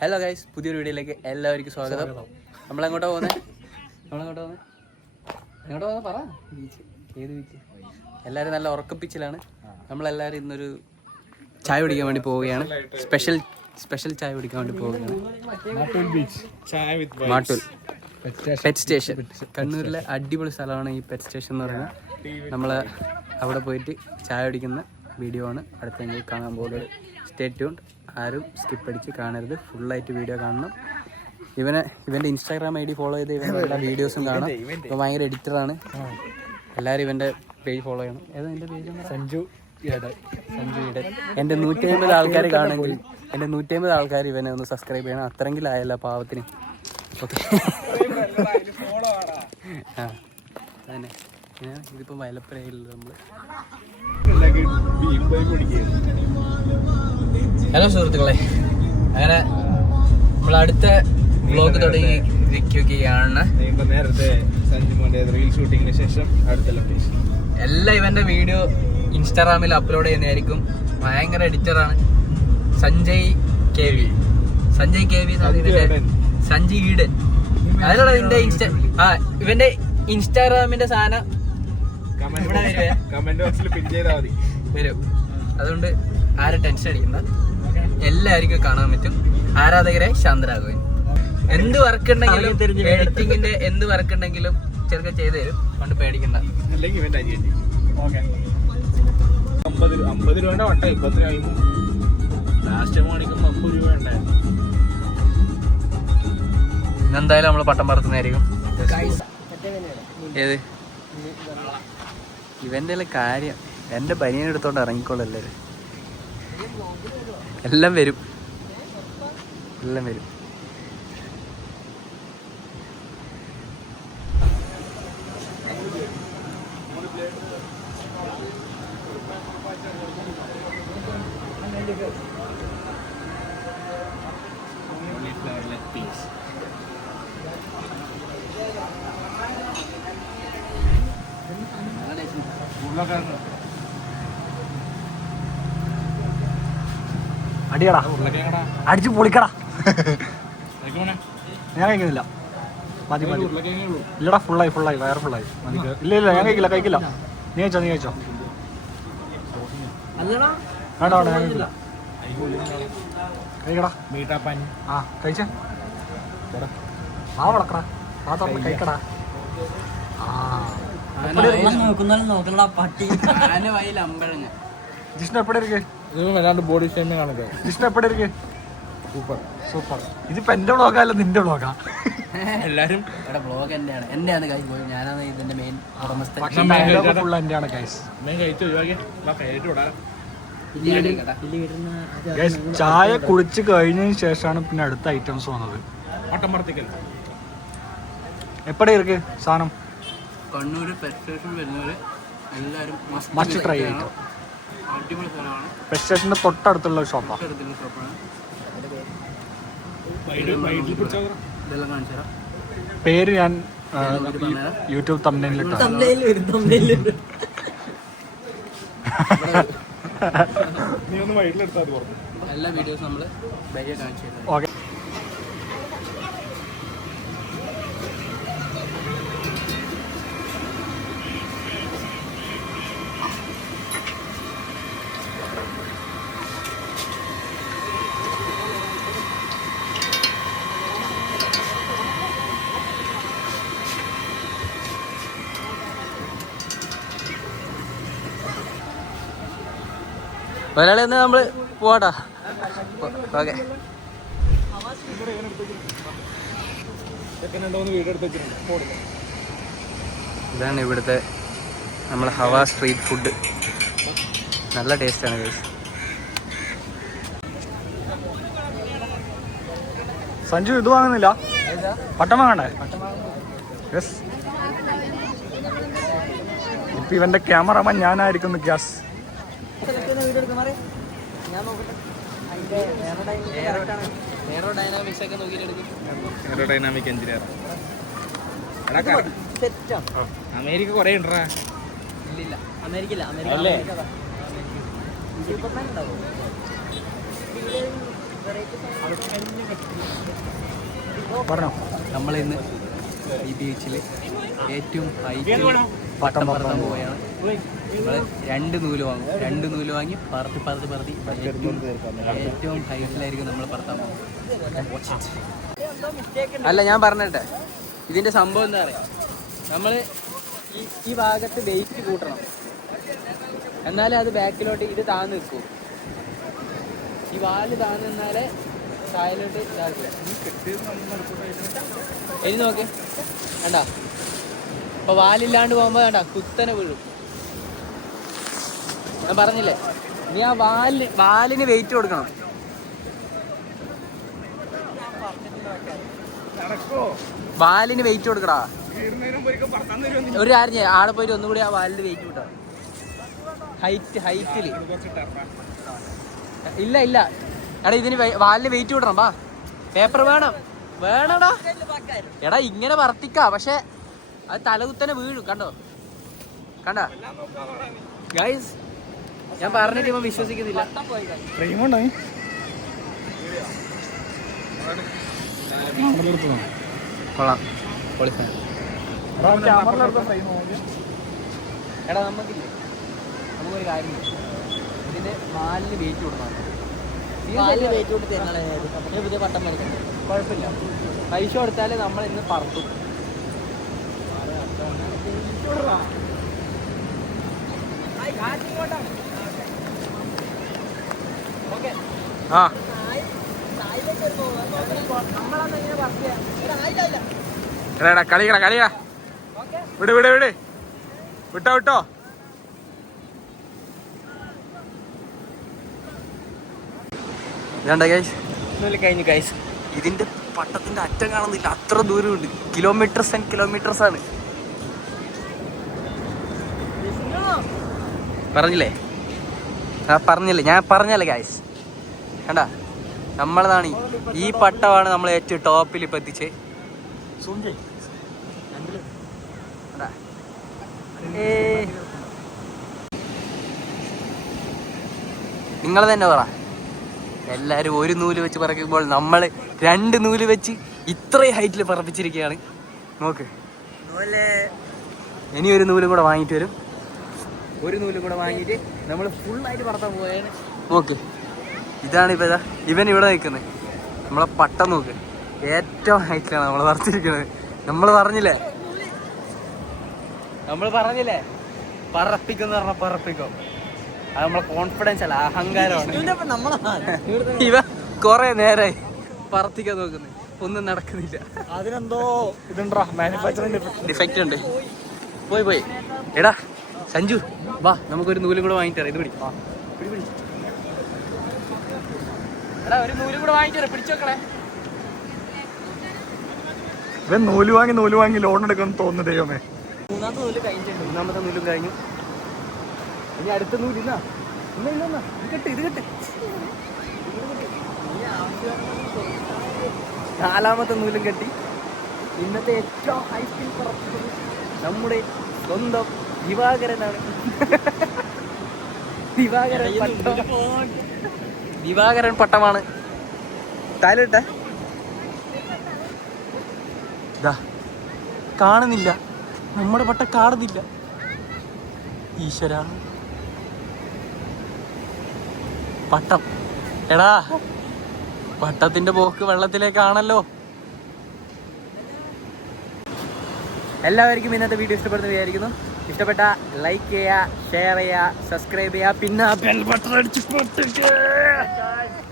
Hello guys, പുതിയൊരു വീഡിയോയിലേക്ക് എല്ലാവർക്കും സ്വാഗതം. നമ്മളെങ്ങോട്ടാ പോകുന്നത്? എങ്ങോട്ടാ പറ. ബീച്ച്. ഏത് ബീച്ച്? എല്ലാവരും നല്ല ഉറക്കപ്പിച്ചിലാണ്. നമ്മളെല്ലാവരും ഇന്നൊരു ചായ കുടിക്കാൻ വേണ്ടി പോവുകയാണ്. സ്പെഷ്യൽ ചായ കുടിക്കാൻ വേണ്ടി പോവുകയാണ്. Mattool pet station. കണ്ണൂരിലെ അടിപൊളി സ്ഥലമാണ് ഈ പെറ്റ് സ്റ്റേഷൻ എന്ന് പറയുന്നത്. നമ്മൾ അവിടെ പോയിട്ട് ചായ കുടിക്കുന്ന വീഡിയോ ആണ് അടുത്തെങ്കിൽ കാണാൻ പോകുന്നത്. Stay tuned. ആരും സ്കിപ്പ് അടിച്ച് കാണരുത്, ഫുള്ളായിട്ട് വീഡിയോ കാണണം. ഇവൻ്റെ ഇൻസ്റ്റാഗ്രാം ID ഫോളോ ചെയ്ത് ഇവൻ്റെ എല്ലാ വീഡിയോസും കാണാം. ഇപ്പം ഭയങ്കര എഡിറ്ററാണ്. എല്ലാവരും ഇവൻ്റെ പേജ് ഫോളോ ചെയ്യണം. ഏതാ എൻ്റെ പേജ്? സഞ്ജു ഈടൻ. എൻ്റെ 150 ആൾക്കാർ കാണുമെങ്കിൽ എൻ്റെ 150 ആൾക്കാർ ഇവനെ ഒന്ന് സബ്സ്ക്രൈബ് ചെയ്യണം. അത്രയെങ്കിലും ആയല്ല പാവത്തിന്. ഓക്കെ, ആ അതന്നെ. ഇതിപ്പോൾ വയലപ്പുരയില്ല നമ്മൾ. ഹലോ സുഹൃത്തുക്കളെ, അങ്ങനെ നമ്മൾ അടുത്ത വ്ലോഗ് തുടങ്ങിയിരിക്കുകയാണ്. നേരത്തെ സഞ്ജുമോന്റെ റീൽ ഷൂട്ടിങ്ങിന് ശേഷം അടുത്ത ലൊക്കേഷൻ എല്ലാം ഇവന്റെ വീഡിയോ ഇൻസ്റ്റാഗ്രാമിൽ അപ്ലോഡ് ചെയ്യുന്നതായിരിക്കും. ഭയങ്കര എഡിറ്ററാണ്. Sanjay K V Sanjay Eden. അതിലുള്ള ഇവന്റെ ഇൻസ്റ്റാഗ്രാമിന്റെ സാധനം കമന്റ് ബോക്സിൽ പിൻ ചെയ്താൽ മതി, വരും. അതുകൊണ്ട് ആരും ടെൻഷൻ അടിക്കണ്ട, എല്ലാവർക്കും കാണാൻ പറ്റും. ആരാധകരെ ശാന്തരാകുവാൻ. എന്ത് വർക്ക് ഉണ്ടെങ്കിലും എഡിറ്റിങ്ങിന്റെ എന്ത് വർക്ക് ഉണ്ടെങ്കിലും ചെറുക്കെ ചെയ്തു തരും. കൊണ്ട് പേടിക്കണ്ട. അല്ലെങ്കിൽ ഇവന്റെ അനിയത്തി 50 രൂപയുടെ വട്ട 20 ലാസ്റ്റ് കാണിക്കുമ്പോൾ 50 രൂപ ഉണ്ടായിരുന്നു. ഇന്നെന്തായാലും നമ്മള് പട്ടം പറത്തുന്നതായിരിക്കും. ഏത് ഇവന്റെ കാര്യം? എന്റെ ബനിയൻ എടുത്തോണ്ട് ഇറങ്ങിക്കോളല്ലേ. എല്ലാം വരും. അടിയടാ, അടിച്ചു പൊളിക്കടാ. ഞാൻ കഴിക്കുന്നില്ല. മതി ഇല്ലടാ, ഫുള്ളായി വയർ ഫുള്ളായി. ഇല്ല ഞാൻ കഴിക്കില്ല. നീ കഴിച്ചോ വേണ്ട ഞാൻ കഴിക്കില്ല. കഴിക്കടാ. ആ കഴിച്ചേ. ആ വളക്കടാ, ആ തുറന്ന് കഴിക്കടാ. ജിഷ്ണു എപ്പടെ ഇരിക്കേ? ബോഡി ഷേമിംഗ് ആണ്. ജിഷ്ണു എപ്പടെ ഇരിക്കേ? സൂപ്പർ. ഇതിപ്പോ എന്റെ വ്ളോഗല്ല, നിന്റെ വ്ളോഗാ. എല്ലാരും വ്ളോഗ് എന്റെയാണ് ഗൈസ്. ഞാനാണ് ഇതിന്റെ മെയിൻ ഉടമസ്ഥൻ. ഫുൾ എന്റെയാണ് ഗൈസ്. ചായ കുടിച്ച് കഴിഞ്ഞതിന് ശേഷമാണ് പിന്നെ അടുത്ത ഐറ്റംസ് വന്നത്. എപ്പടെ ഇருக்கு സാധനം? കണ്ണൂര് പെറ്റ് സ്റ്റേഷൻ വരുന്നവര് എല്ലാവരും മസ്റ്റ് ട്രൈ ചെയ്യും. അടിപൊളി സ്ഥലമാണ്. പെറ്റ് സ്റ്റേഷന്റെ തൊട്ടടുത്തുള്ള ഷോപ്പാണ്. പേര് ഞാൻ യൂട്യൂബ് തംബ്നെയിലിൽ എല്ലാ വീഡിയോസും നമ്മള് ഓക്കെ. ഒരാളെ നമ്മള് പോവാട്ടാ. ഓക്കെ, ഇതാണ് ഇവിടുത്തെ നമ്മളെ ഹവാ സ്ട്രീറ്റ് ഫുഡ്. നല്ല ടേസ്റ്റാണ് ഗൈസ്. സഞ്ജു ഇത് വാങ്ങുന്നില്ല? പട്ടം വാങ്ങണ്ടേ? യെസ്. ഇപ്പൊ ഇവന്റെ ക്യാമറമാൻ ഞാനായിരിക്കുന്നു. Gas aerodynamic engineer. അമേരിക്ക കൊറേ ഉണ്ടോ? ഇല്ല, അമേരിക്ക പറഞ്ഞോ. നമ്മളിന്ന് ഈ ബീച്ചിൽ ഏറ്റവും ഹൈറ്റിൽ പട്ടം പറത്താൻ പോവുകയാണ്. നമ്മൾ 2 നൂല് വാങ്ങും. 2 നൂല് വാങ്ങി പറത്തി ഏറ്റവും ഹൈറ്റിലായിരിക്കും നമ്മൾ പറത്താൻ പോകുന്നത്. അല്ല, ഞാൻ പറഞ്ഞിട്ടെ, ഇതിൻ്റെ സംഭവം എന്താ പറയുക, നമ്മൾ ഈ ഭാഗത്ത് വെയിറ്റ് കൂട്ടണം, എന്നാലേ അത് ബാക്കിലോട്ട് ഇത് താന്ന് നിൽക്കൂ. ഈ വാല് താന്ന് നിന്നാലേ താഴോട്ട് ഇതാക്കില്ല. ഇനി നോക്ക്, വേണ്ട, ഇപ്പൊ വാലില്ലാണ്ട് പോകുമ്പോ വേണ്ട കുത്തനെ വീഴും. ഞാൻ പറഞ്ഞില്ലേ, നീ ആ വാലിന് വെയിറ്റ് കൊടുക്കണം. വാലിന് വെയിറ്റ് കൊടുക്കടാ. ഒരു കാര്യം ചെയ്യാം, ആടെ പോയിട്ട് ഒന്നുകൂടി ആ വാലിന് വെയിറ്റ് കൂട്ടാം. ഹൈറ്റില് ഇല്ല എടാ, ഇതിന് വാലിന് വെയിറ്റ് കൂട്ടണം. ബാ, പേപ്പർ വേണടാ. എടാ, ഇങ്ങനെ വർത്തിക്കാ, പക്ഷെ അത് തലകുത്തനെ വീഴും. കണ്ടോ ഗൈസ്, ഞാൻ പറഞ്ഞിട്ട് ഇവൻ വിശ്വസിക്കുന്നില്ല. കൊള്ളാം, പൊളിഫാൻ. എടാ, നമുക്കൊരു കാര്യം, ഇതിന്റെ വാലിന് വെയിറ്റ് കൊടുക്കണം. വെയിറ്റ് കൊടുത്ത് പുതിയ പട്ടം വരയ്ക്കുന്നത് കുഴപ്പമില്ല. പൈസ കൊടുത്താൽ നമ്മൾ ഇന്ന് പറത്തും. ആ, കളിക്കട വിട്ടോ. കഴിഞ്ഞു ഗൈസ്. ഇതിന്റെ പട്ടത്തിന്റെ അറ്റം കാണുന്നില്ല, അത്ര ദൂരമുണ്ട്. കിലോമീറ്റേഴ്സ് ആൻഡ് കിലോമീറ്റേഴ്സ് ആണ്. ഞാൻ പറഞ്ഞല്ലേ ഗൈസ്, കണ്ടാ, നമ്മളതാണ് ഈ പട്ടമാണ് നമ്മൾ ഏറ്റവും ടോപ്പിൽ ഇപ്പൊ എത്തിച്ചേ. നിങ്ങൾ തന്നെ പറ, എല്ലാരും 1 നൂല് വെച്ച് പറക്കുമ്പോൾ നമ്മൾ 2 നൂല് വെച്ച് ഇത്രയും ഹൈറ്റിൽ പറപ്പിച്ചിരിക്കുകയാണ്. നോക്ക്, ഇനി 1 നൂലും കൂടെ വാങ്ങിയിട്ട് വരും. 1 നൂലും കൂടെ വാങ്ങിയിട്ട് നമ്മൾ ഫുള്ളായിട്ട് പറത്താൻ പോവുകയാണ്. നോക്ക്, ഇതാണ് ഇവൻ ഇവിടെ നിൽക്കുന്നത്. നമ്മളെ പട്ടം നോക്ക്, ഏറ്റവും ഹൈറ്റിലാണ് നമ്മൾ പറത്തിരിക്കുന്നത്. നമ്മൾ പറഞ്ഞില്ലേ പറപ്പിക്കും, പറപ്പിക്കും. അത് നമ്മളെ കോൺഫിഡൻസ് അല്ല, അഹങ്കാരമാണ്. ഇവ കൊറേ നേരായി പറത്തിക്കാൻ നോക്കുന്നത്, ഒന്നും നടക്കുന്നില്ല. അതിനെന്തോ ഇതുണ്ടാ, മാനുഫാക്ചറിംഗ് ഡിഫക്റ്റ് ഉണ്ട്. പോയി എടാ സഞ്ജു, വാ, നമുക്കൊരു നൂലും കൂടെ വാങ്ങിട്ട് വരാം. ഇത് പിടി. എടാ, ഒരു നൂലും കൂടെ വാങ്ങിട്ട് വരാം, പിടിച്ചു വെക്കണേ. ഇവൻ നൂല് വാങ്ങി ലോൺ എടുക്കാൻ തോന്നുന്നു. ദൈവമേ, 3ാമത്തെ നൂല് കഴിഞ്ഞിട്ടുണ്ട്. 3ാമത്തെ നൂലും കഴിഞ്ഞു. ഇനി അടുത്ത നൂല് ഇത് കെട്ട്. 4ാമത്തെ നൂലും കെട്ടി. ഇന്നത്തെ ഏറ്റവും ഹൈറ്റിൽ പറക്കുന്നത് നമ്മുടെ സ്വന്തം ദിവാകരനാണ്. ദിവാകരൻ പട്ടമാണ്. താലിട്ടെ കാണുന്നില്ല, നമ്മുടെ പട്ടം കാണുന്നില്ല. ഈശ്വര, പട്ടം. എടാ, പട്ടത്തിന്റെ പോക്ക് വെള്ളത്തിലേക്കാണല്ലോ. എല്ലാവർക്കും ഇന്നത്തെ വീഡിയോ ഇഷ്ടപ്പെടുന്ന വിചാരിക്കുന്നു. ഇഷ്ടപ്പെട്ട ലൈക്ക് ചെയ്യുക, ഷെയർ ചെയ്യുക, സബ്സ്ക്രൈബ് ചെയ്യുക, പിന്നെ ബെൽ ബട്ടൺ അടിച്ച് പൊട്ടിക്കുക.